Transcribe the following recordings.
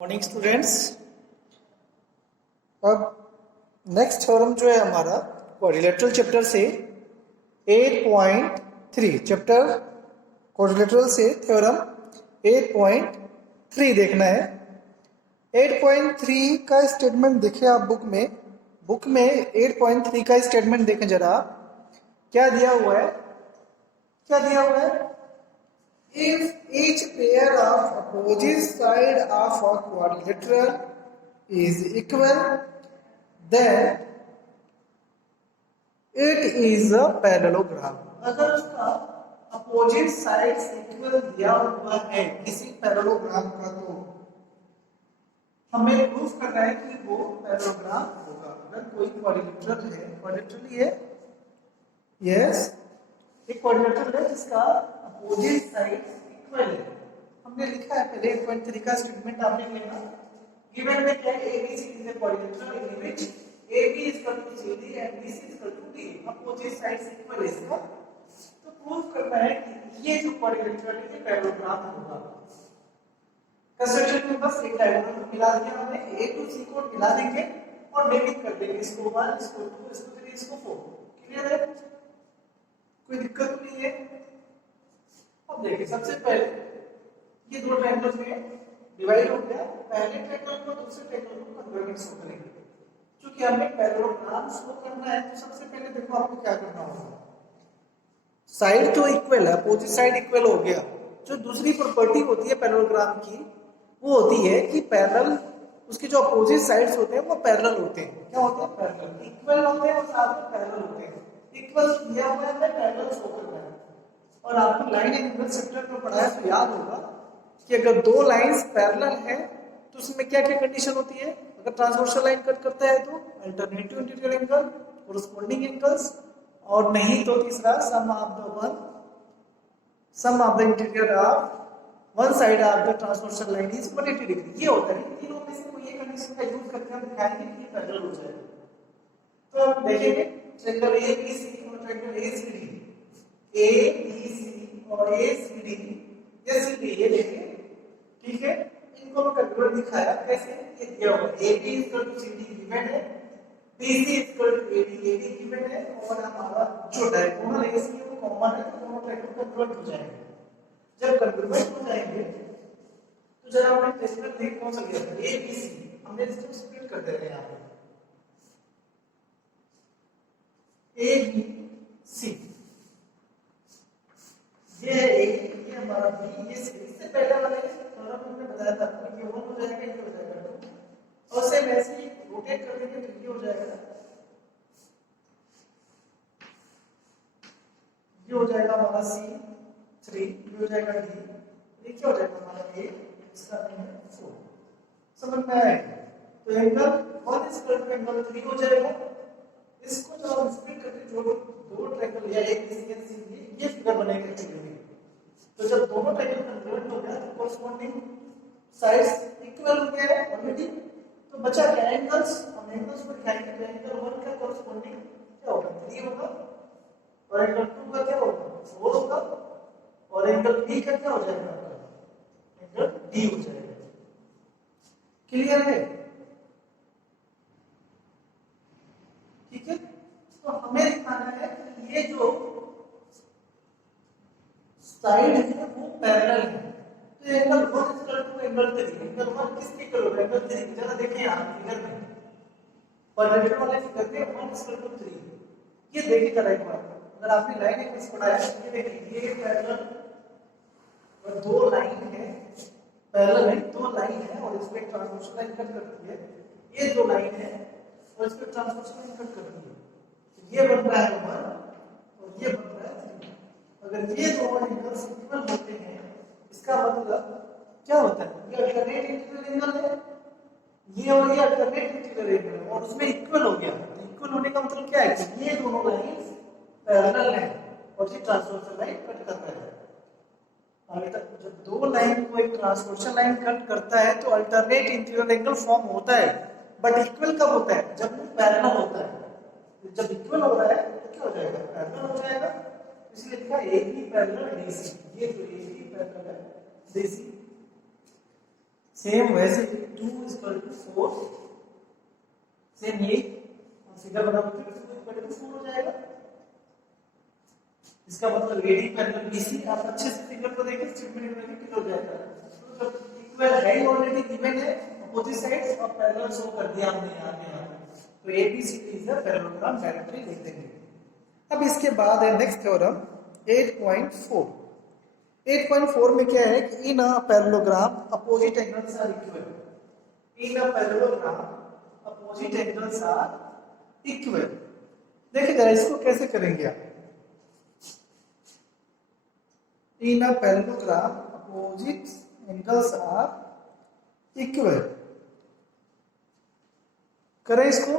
Morning students. अब next theorem जो है हमारा क्वाड्रिलेटरल चैप्टर से 8.3 चैप्टर क्वाड्रिलेटरल से थ्योरम 8.3 देखना है। 8.3 का स्टेटमेंट देखें आप बुक में 8.3 का स्टेटमेंट देखें जरा। क्या दिया हुआ है? If each pair of opposite side of a quadrilateral is equal, then it is a parallelogram. अगर उसका अपोजिट साइड्स इक्वल दिया हुआ है किसी पैरेललोग्राम का, तो हमें प्रूफ करना है कि वो पैरेललोग्राम होगा। अगर कोई क्वाड्रिलेटरल है, क्वाड्रिलेटरल है, यस, एक क्वाड्रिलेटरल है जिसका अपोजिट साइड्स इक्वल है। हमने लिखा है पहले 8.3 का स्टेटमेंट आपने लेना। गिवन में क्या है? ABCD is a quadrilateral in which AB is equal to CD and BC is equal to D. Opposite sides equal है इसका, तो प्रूफ करना है कि ये जो क्वाड्रिलेटरल है ये पैरेललोग्राम होगा। कंस्ट्रक्शन में बस एक डायगोनल मिला दिया हमने, A to C को मिला देंगे और नेमिंग कर देंगे, इसको 1, इसको 2, इसको 3, इसको 4। क्लियर है? कोई दिक्कत तो नहीं है? अब देखिए, सबसे पहले ये दो ट्रायंगल्स में डिवाइड हो गया। पहले ट्रायंगल को दूसरे ट्रायंगल को कन्वर्जेंट शो करेंगे। क्योंकि हमें पैरेललोग्राम शो करना है, तो सबसे पहले देखो आपको क्या करना होगा। साइड तो इक्वल है, अपोजिट साइड इक्वल हो गया। जो दूसरी प्रॉपर्टी होती है पैरेललोग्राम की, वो होती है कि पैरेलल, उसके जो अपोजिट साइड्स होते हैं वो पैरेलल होते हैं। क्या होते हैं? पैरेलल, इक्वल होते हैं और साथ में पैरेलल होते हैं। इक्वल दिया हुआ है, पैरेलल शो करना है। और आपको लाइन एंगल चैप्टर में पढ़ाया तो याद होगा कि अगर दो लाइंस पैरेलल हैं तो उसमें क्या क्या कंडीशन होती है। अगर ट्रांसवर्सल लाइन कट करता है तो alternative interior angle, corresponding angles, और नहीं तो तीसरा sum of the interior of one side of the transversal line is 180 degree. ये होता है, तीनों में से कोई एक कंडीशन का यूज करके हम दिखाएंगे कि ये पैरेलल हो जाएगा। तो हम देखेंगे ट्रायंगल ABC और ट्रायंगल ACD, ABC और ACD, ये CD ये लेंगे, ठीक है। इनको मैं कैलकुलेट दिखाया कैसे। ये दिया हुआ AB CD गिवन है, BC AD गिवन है, और हमारा जो डायगोनल है इसकी वो कॉमन है, तो दोनों ट्रायंगल कन्वर्ट हो जाएंगे। जब कन्वर्ट हो जाएंगे तो जरा हमने ट्रायंगल देख कौन सा लिया था, ABC, हमने इसको स्प्लिट कर देंगे यहाँ पे ABC। ये है A, ये हमारा B, ये इससे पहले वाला थ्योरम हमने बताया था कि ये 1 हो जाएगा, ये हो जाएगा 2, और सेम ऐसे ही रोटेट कर देंगे तो ये हो जाएगा, ये हो जाएगा हमारा C3, ये हो जाएगा D, ये क्या हो जाएगा हमारा A, इसका नाम है 4। समझ में आएगा? तो angle 1 is equal to angle 3 हो जाएगा। इसको जब हम स्प्लिट करके जो दो ट्रायंगल या एक ये फिगर बनेगा एक्चुअली। तो जब दोनों ट्रायंगल कन्वर्ट हो गया तो कोरस्पोंडिंग साइड्स इक्वल हो गए ऑलरेडी, तो बचा क्या? एंगल्स। हम एंगल्स को दिखाएंगे तो एंगल 1 का कोरस्पोंडिंग क्या होगा? 3 होगा, और एंगल 2 का क्या होगा? 4 होगा, और एंगल B का क्या हो जाएगा? एंगल D हो जाएगा। क्लियर है? ठीक है। तो हमें दिखाना है कि ये जो साइड है वो पैरेलल है। तो angle 1 is equal to angle 3। Angle 1 किसके इक्वल होगा? एंगल 3। जरा देखें यहां फिगर में, क्वाड्रेटिक वाले फिगर में 1 इज इक्वल टू 3। ये देखिए जरा एक बार, अगर आपने लाइन एंगल्स पढ़ाया तो ये देखिए, ये पैरेलल और दो लाइन है, पैरेलल है, दो लाइन है, और इसमें एक ट्रांसवर्सल लाइन कट करती है। ये दो लाइन है और इसमें ट्रांसवर्सल लाइन कट करती है। ये बन रहा है 1 और ये बन रहा है 3। अगर ये दोनों एंगल्स इक्वल होते हैं, इसका मतलब क्या होता है? ये अल्टरनेट इंटीरियर एंगल है, ये और ये अल्टरनेट इंटीरियर एंगल है, और उसमें इक्वल हो गया। तो इक्वल होने का मतलब क्या है कि ये दोनों लाइंस पैरेलल हैं और ये ट्रांसवर्सल लाइन कट कर रहा है। आगे तक जब दो लाइन को एक ट्रांसवर्सल लाइन कट करता है तो अल्टरनेट इंटीरियर एंगल फॉर्म होता है, बट इक्वल कब होता है? जब वो पैरेलल होता है। जब इक्वल हो रहा है तो क्या हो जाएगा? पैरेलल हो जाएगा। इसलिए लिखा AB पैरेलल DC। ये जो AB पैरेलल है DC, सेम वैसे 2 इक्वल टू 4, सेम ये फिगर बना तो 2 इक्वल टू 4 हो जाएगा। इसका मतलब एडी पैरेलल बीसी, आप अच्छे से फिगर को देखें, स्टेटमेंट में क्लियर हो जाएगा। तो जब इक्वल है ऑलरेडी गिवन है, अपोजिट साइड्स और पैरेलल शो कर दिया हमने यहां पे, तो ABCD is a parallelogram directly लिख देंगे। अब इसके बाद है नेक्स्ट थ्योरम 8.4। 8.4 में क्या है कि in a parallelogram opposite angles are equal. In a parallelogram opposite angles are equal. देखिए जरा इसको कैसे करेंगे आप। In a parallelogram, opposite angles are equal. करें इसको,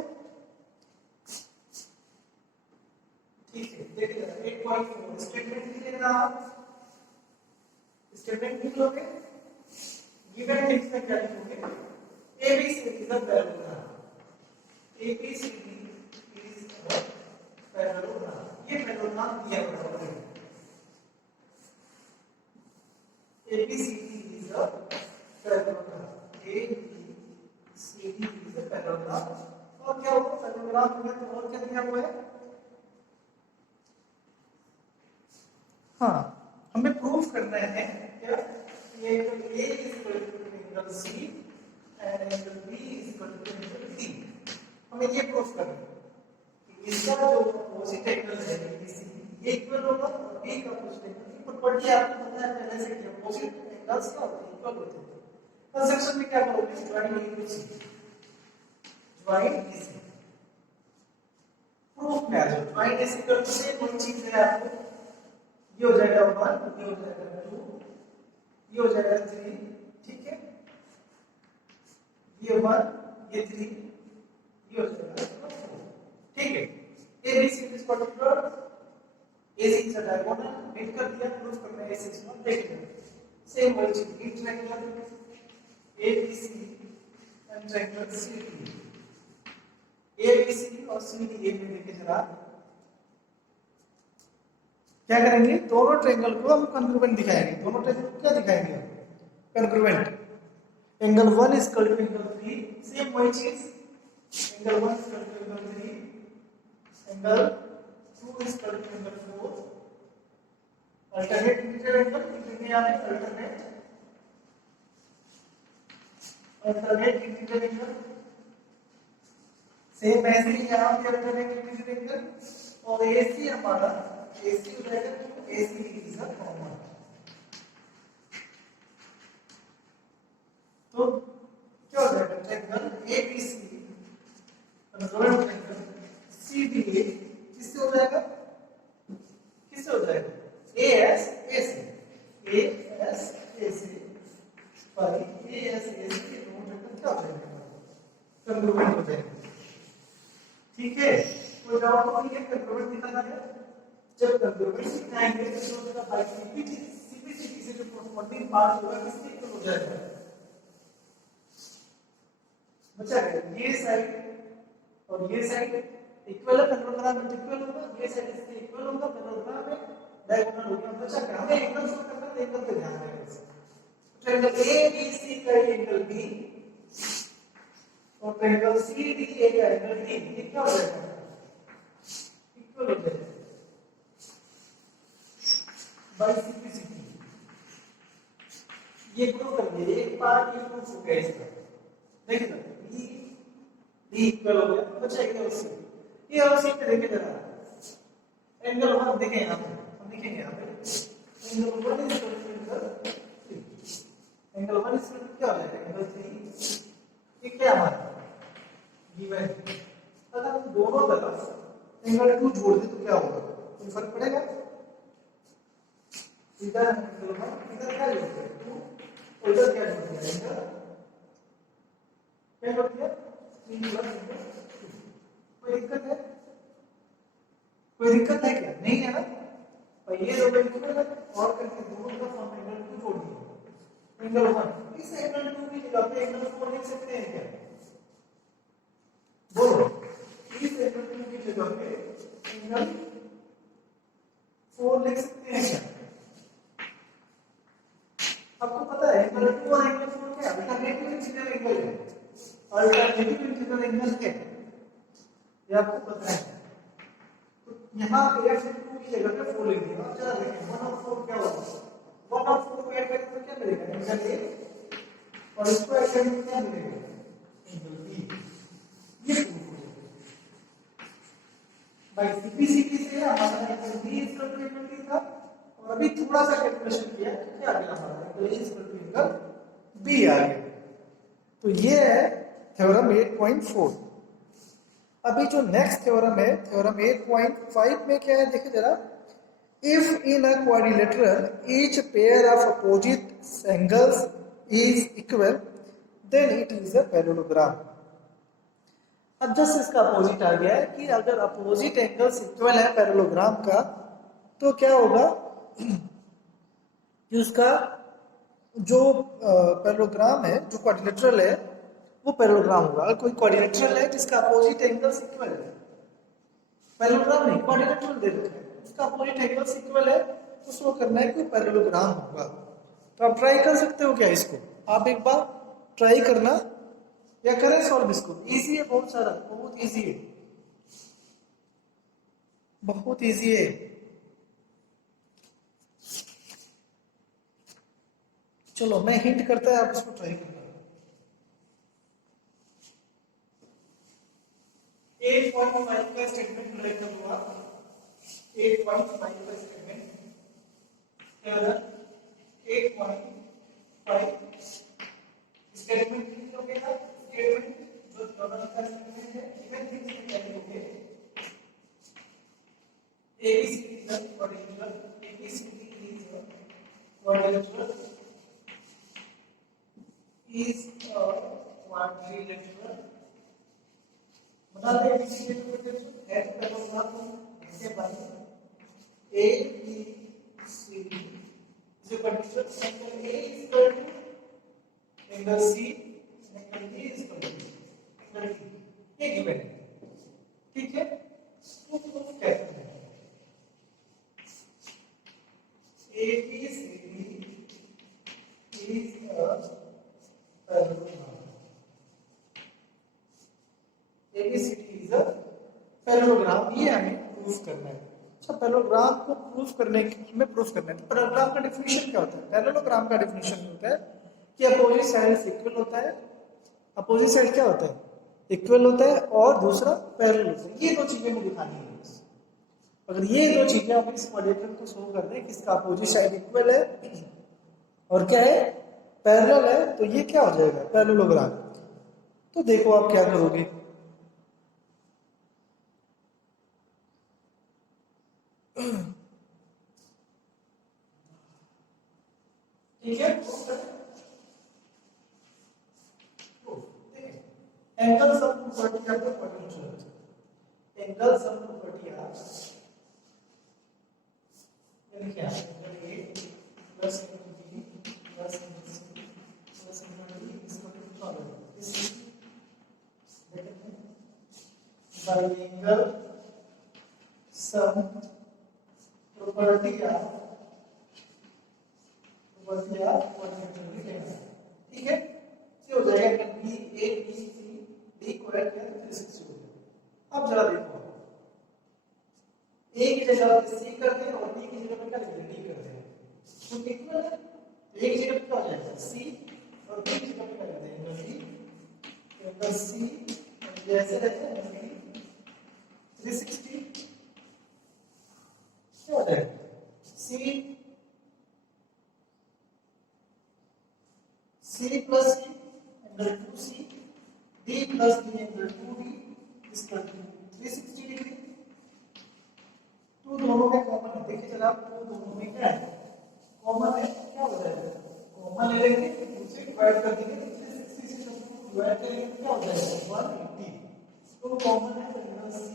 ठीक है। देखिए 8.4 स्टेटमेंट लिख लेना आप। स्टेटमेंट लिख लोगे, गिवन थिंग्स में क्या लिखोगे, ABCD is a parallelogram, ABCD is a parallelogram, ये पैरेललोग्राम दिया हुआ है। ABCD is a parallelogram, ABCD is a parallelogram। और क्या होगा पैरेललोग्राम में, तो और क्या दिया हुआ है, हाँ हमें प्रूफ करना है क्या, ये angle A is equal to angle C and angle B is equal to angle D। हमें ये प्रूफ करना है कि इसका जो अपोजिट एंगल है ABC ये इक्वल होगा और B का अपोजिट एंगल की प्रॉपर्टी आपको पता है पहले से कि अपोजिट एंगल्स क्या होते हैं, इक्वल होते हैं। कंसेप्शन में क्या करोगे, join A to C, join AC। Proof में आ जाओ, join AC equal to same वही चीज है आपको, ये हो जाएगा 1, ये हो जाएगा 2, ये हो जाएगा 3, ठीक है, ये 1, ये 3, ये हो जाएगा 4, ठीक है। ABC is particular, AC is a diagonal, hit कर दिया, प्रूफ करना है AC इज नॉट, देख लो सेम वही चीज, hit triangle ABC and triangle CD, ABC और CD एक में देखे जरा क्या करेंगे, दोनों ट्रायंगल को हम कॉन्ग्रुएंट दिखाएंगे। दोनों ट्रायंगल को क्या दिखाएंगे, congruent. Angle 1 is equal to angle 3, same वही चीज, angle 1 is equal to angle 3, angle 2 is equal to angle 4, alternate integral angle लिखेंगे यहां पे, अल्टरनेट इंटीग्रल एंगल, सेम ऐसे ही यहां पे अल्टरनेट इंटीग्रल एंगल, और AC हमारा AC हो जाएगा, AC इज अ कॉमन। तो क्या हो जाएगा, triangle ABC congruent triangle CDA किससे हो जाएगा, किससे हो जाएगा, ASAC, ASAC बाय ASAC, ये दोनों ट्रायंगल क्या हो जाएगा, कॉन्ग्रुएंट हो जाएगा, ठीक है। कोई डाउट तो नहीं है, कॉन्ग्रुएंट दिखाना है। जब कॉन्ग्रुएंट दिखाएंगे तो सोचना बाय सिंपलिसिटी से जो कॉरस्पॉन्डिंग पार्ट होगा किसके इक्वल हो जाएगा, बचा गया ये साइड और ये साइड इक्वल है, पैरेललोग्राम में इक्वल होगा, ये साइड इसके इक्वल होगा, पैरेललोग्राम में डायगोनल होगा। बचा क्या, हमें एंगल शो करना है, एंगल पे ध्यान देना। ट्रायंगल ABC का एंगल B और ट्रायंगल CDA का एंगल D, ये क्या हो जाएगा, इक्वल हो जाएगा बाय सिंपलिसिटी। ये प्रूफ कर दिया, एक पार्ट ये प्रूफ हो गया इसका, देखिए ना D इक्वल हो गया, बचा क्या उससे, ये और सीख देंगे जरा, एंगल 1 देखें यहां पे, हम लिखेंगे यहां पे angle 1 is equal to angle 1 is क्या हो जाएगा, एंगल 3, ये क्या हमारा गिवन। अगर हम दोनों तरफ एंगल 2 जोड़ दें तो क्या होगा, कोई फर्क पड़ेगा, इधर एंगल 1 इधर क्या जोड़ दिया 2 और इधर क्या जोड़ दिया एंगल, क्या जोड़ दिया 3 प्लस एंगल 2। कोई दिक्कत है, कोई दिक्कत है क्या, नहीं है ना। और ये दो इक्वल है और करके दोनों तरफ हम एंगल 2 जोड़ दिए, एंगल 1, इस एंगल 2 की जगह पे एंगल 4 लिख सकते हैं क्या, बोलो, इस एंगल 2 की जगह पे एंगल 4 लिख सकते हैं क्या। आपको पता है एंगल 2 और एंगल 4 क्या अल्टरनेट अल्टरनेटिव इंटीग्रल एंगल है, ये आपको पता है। तो यहाँ पे x into की जगह पे 4 लिख दिया। अब जरा देखें 1 और 4 क्या होगा, 1 और 4 को ऐड करें तो क्या मिलेगा, एंगल ए, और इसको ऐड करें तो क्या मिलेगा, एंगल बी। ये प्रूफ हो जाएगा भाई। सीपीसीटी से हमारा angle B equal to angle D था, और अभी थोड़ा सा कैलकुलेशन किया तो क्या आ गया हमारा, angle A equal to angle B आ गया। तो ये है थ्योरम 8.4। अभी जो नेक्स्ट थ्योरम है, थ्योरम 8.5 में क्या है देखिए जरा, if in a quadrilateral each pair of opposite angles is equal then it is a parallelogram. अब जस्ट इसका अपोजिट आ गया है कि अगर अपोजिट एंगल्स इक्वल है पैरेललोग्राम का, तो क्या होगा कि उसका जो पैरेललोग्राम है, जो क्वाड्रिलेटरल है, वो पैरेललोग्राम होगा। अगर कोई क्वाड्रिलेटरल है जिसका अपोजिट एंगल्स इक्वल है, पैरेललोग्राम नहीं क्वाड्रिलेटरल दे रखा है, उसका अपोजिट एंगल्स इक्वल है, तो शो करना है कि पैरेललोग्राम होगा। तो आप ट्राई कर सकते हो क्या इसको, आप एक बार ट्राई करना या करें सॉल्व इसको। इजी है, बहुत सारा, बहुत इजी है, बहुत इजी है। चलो मैं हिंट करता है, आप इसको ट्राई करना। 8.5 का स्टेटमेंट ब्रेक कर दूंगा। 8.5 का स्टेटमेंट, 8.5 स्टेटमेंट लिख लोगे ना, स्टेटमेंट जो थ्योरम का स्टेटमेंट है, इवन थिंग्स में क्या लिखोगे, ABCD is a quadrilateral, ABCD is a quadrilateral, is a quadrilateral, बता दें ABCD को है तो पैरेललोग्राम ऐसे बने, ABCD is a quadrilateral, angle A is equal to angle C, angle D is equal to angle D, ये given है, ठीक है। तो प्रूफ कैसे करें, ABCD is a parallelogram, ABCD is a parallelogram, ये हमें प्रूफ करना है। अच्छा, पैरेललोग्राम को प्रूफ करने हमें प्रूफ करना है, तो पैरेललोग्राम का डेफिनेशन क्या होता है, पैरेललोग्राम का डेफिनेशन होता है कि अपोजिट साइड्स इक्वल होता है, अपोजिट साइड क्या होता है, इक्वल होता है, और दूसरा पैरेलल होता है। ये दो चीजें मुझे दिखानी है। अगर ये दो चीजें आप इस क्वाड्रेटर को शो कर दें कि इसका अपोजिट साइड इक्वल है और क्या है, पैरेलल है, तो ये क्या हो जाएगा, पैरेललोग्राम। तो देखो आप क्या करोगे, ठीक है। Angle sum property of the quadrilateral, angle sum property of क्या है, angle A plus angle B plus angle C plus angle D is equal to क्या होगा, this by angle sum property of quadrilateral, ठीक है। ये हो जाएगा B A B C D को ऐड किया तो 360 हो गया। अब जरा देखो, ए की जगह पे सी करते हैं और बी की जगह पे क्या लिखते हैं, डी करते हैं, तो इक्वल है। ए की जगह पे क्या हो जाएगा, सी, और बी की जगह पे क्या लिखते हैं, एंगल डी, एंगल सी, और ऐसे रहते हैं एंगल डी 360 क्या हो जाएगा, सी C plus C angle 2C, D plus D angle 2D is equal to 360 degree. तो दोनों में कॉमन है, देखिए जरा, तो दोनों में क्या है, कॉमन है, क्या हो जाएगा, कॉमन ले लेंगे, दूसरे डिवाइड कर देंगे, 360 से जब डिवाइड करेंगे तो क्या हो जाएगा, 180। तो कॉमन है, angle C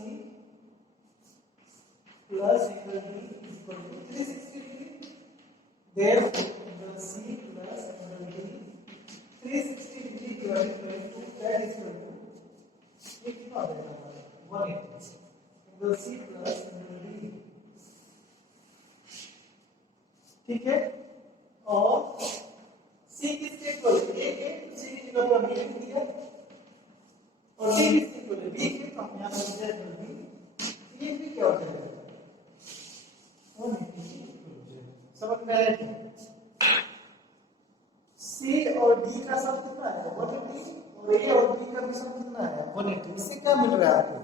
plus angle D is equal to 360 degree. Therefore angle C plus angle D 360 degree divided by 2, that is equal to कितना आ जाएगा, 180। Angle C plus angle D, ठीक है। और C किसके इक्वल है, A के, C की जगह पर हमने लिख दिया, और सी भी इक्वल है बी के, तो हम यहां पर लिख देंगे बी, ये भी क्या हो जाएगा 180 इक्वल हो जाएगा। समझ में आया? सी और डी का सम कितना है 180 और ए और बी का भी सम कितना है 180। इससे क्या मिल रहा है आपको?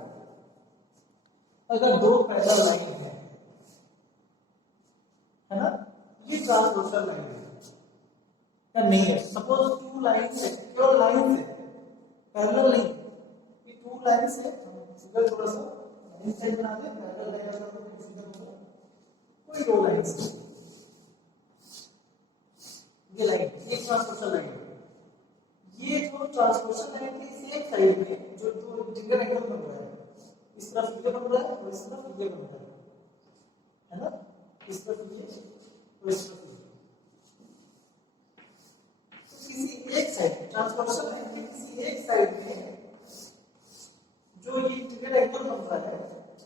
अगर दो पैरेलल लाइन है ना, ये ट्रांसवर्सल लाइन है या नहीं है? सपोज टू लाइंस है, केवल लाइंस है, पैरेलल नहीं, ये टू लाइंस है, हम फिगर थोड़ा सा लाइन साइड बना दे, पैरेलल लाइन अगर तो फिगर होगा, कोई दो लाइंस है, ये लाइन, ये ट्रांसवर्सल लाइन है, ये जो ट्रांसवर्सल लाइन की सेम साइड में जो दो इंटीग्रल एंगल बन रहा है, इस तरफ ये बन रहा है और इस तरफ ये बन रहा है ना, इस तरफ ये और इस तरफ ये, तो किसी एक साइड ट्रांसवर्सल लाइन के किसी एक साइड में जो ये इंटीग्रल एंगल बन रहा है,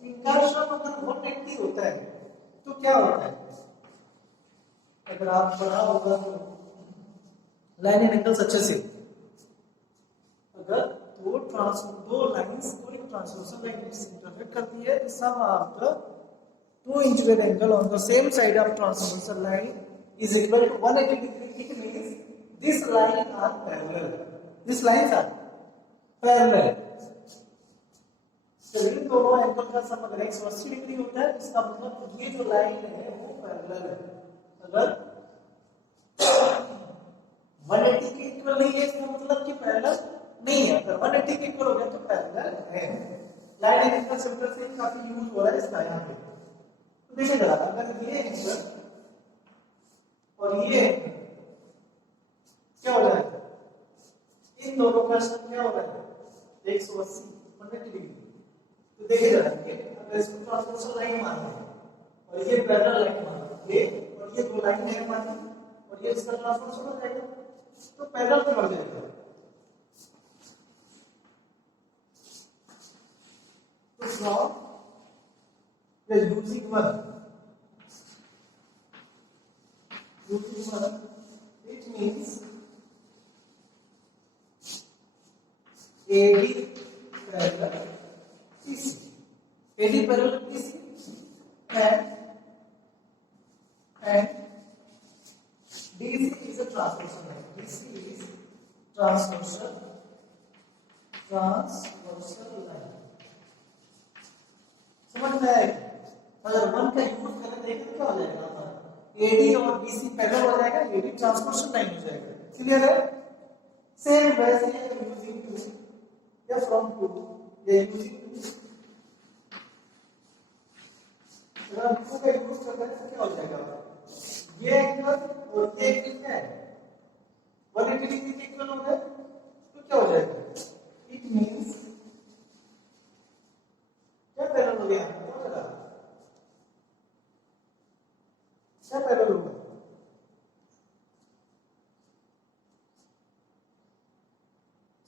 इनका सम अगर 180 होता है तो क्या होता है? अगर आप पढ़ा होगा तो लाइन एंड एंगल्स अच्छे से, अगर दो लाइंस को एक ट्रांसवर्सल लाइन से इंटरसेक्ट करती है, the sum of the two integral angle on the same side of transversal line is equal to 180 degree. It means this line are parallel. These lines are parallel. चलिए दोनों angle का सम अगर 180 degree होता है, इसका मतलब ये जो लाइन है वो पैरेलल है। अगर 180 के इक्वल नहीं है, इसका मतलब कि पैरेलल नहीं है। अगर 180 के इक्वल हो गया तो पैरेलल है। लाइन एंगल सिंपल से काफी यूज हो रहा है इसका यहाँ पे। तो देखिए जरा, अगर ये एंगल और ये क्या हो जाएगा, इन दोनों का सम क्या हो रहा है 180 डिग्री। तो देखिए जरा, अगर इसको ट्रांसवर्सल लाइन मानते हैं और ये पैरेलल लाइन मानते हैं, ये और ये दो लाइन है हमारी और ये इसका ट्रांसवर्सल हो जाएगा, तो पैरेलल क्यों हो जाएगा? तो from we are using one, it means AD parallel BC, AD parallel BC and DC is a transversal line. DC is transversal line. समझ में आएगा? अगर वन का यूज करके देखें तो क्या हो जाएगा? एडी और बीसी पैरेलल हो जाएगा, एडी ट्रांसवर्सल लाइन हो जाएगा। क्लियर है? सेम वैसे यूजिंग टू या फ्रॉम टू या यूजिंग टू, अगर हम टू का यूज करते हैं तो क्या हो जाएगा? ये एंगल और ये एंगल क्या है 180 डिग्री के इक्वल हो गया, तो क्या हो जाएगा? इट मींस क्या पैरेलल हो गया? क्या पैरेलल होगा?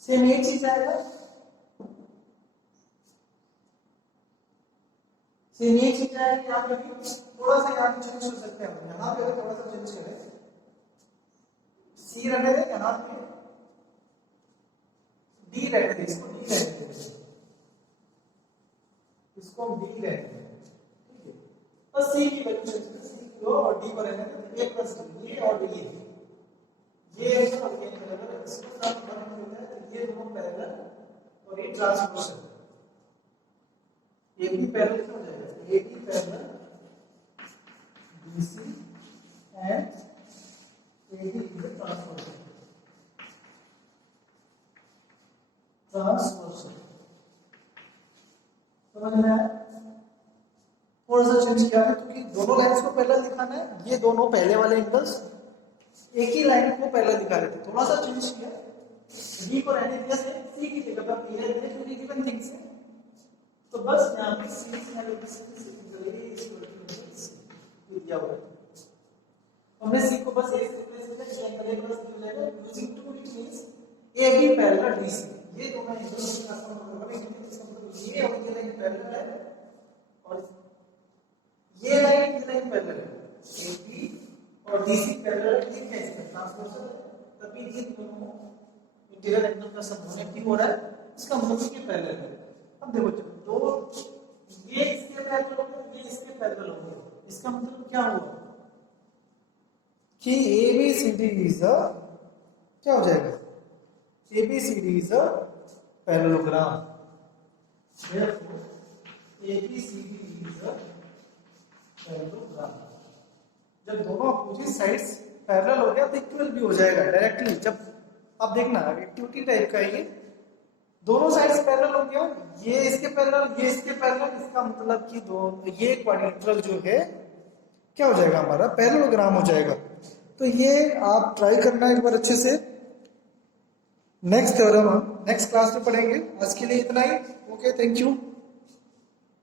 सेम एक चीज आएगा, सेम एक चीज आएगी। आप लोग थोड़ा सा यहाँ पे चेंज कर सकते हैं, यहाँ पे अगर थोड़ा सा चेंज करें, सी रहने दें, यहाँ पे डी रहने दें, इसको डी रहने दें, इसको हम डी रहने दें, ठीक है। बस सी की वैल्यू चेंज करें, सी को और डी को रहने दें, ए प्लस डी, ये और ये सब ये पैरेलल, इसको साथ बना देता है, तो ये दोनों पैरेलल और ये ट्रांसवर्सल, ये भी पैरेलल हो जाएगा, A B parallel BC and A B is transversal, समझ में आया? थोड़ा सा चेंज किया है क्योंकि दोनों लाइंस को पैरेलल दिखाना है, ये दोनों पहले वाले एंगल्स एक ही लाइन को पैरेलल दिखा रहे थे, थोड़ा सा चेंज किया, डी को रहने दिया सी की जगह पर पी रहने क्योंकि गिवन थिंग्स है, तो बस यहाँ पे सी दिया हुआ है, हमने सी को बस ए से रिप्लेस किया, ये एंगल ए प्लस बी हो जाएगा, using two it means A B parallel D C, ये दोनों एंगल्स का सम होगा, इसका मतलब ये और ये लाइन पैरेलल है और ये लाइन पैरेलल है, ए बी और डी सी पैरेलल ठीक है, इसका ट्रांसवर्सल, तभी ये दोनों इंटीग्रल एंगल का सम होने की हो रहा है इसका मतलब ये पैरेलल है। अब देखो जब दो ये इसके पैरेलल हो गए, ये इसके पैरेलल हो गए, इसका मतलब क्या हुआ कि ABCD इज अ क्या हो जाएगा, ABCD is a parallelogram. Therefore, ABCD is a parallelogram. जब दोनों अपोजिट साइड्स पैरेलल हो गया तो इक्वल भी हो जाएगा डायरेक्टली। जब आप देखना एक्टिविटी टाइप का ये दोनों साइड्स पैरेलल हो गया, ये इसके पैरेलल, ये इसके पैरेलल, इसका मतलब कि दो ये क्वाड्रिलेटरल जो है क्या हो जाएगा, हमारा पैरेललोग्राम हो जाएगा। तो ये आप ट्राई करना एक बार अच्छे से। नेक्स्ट थ्योरम हम नेक्स्ट क्लास में पढ़ेंगे। आज के लिए इतना ही। Okay, thank you.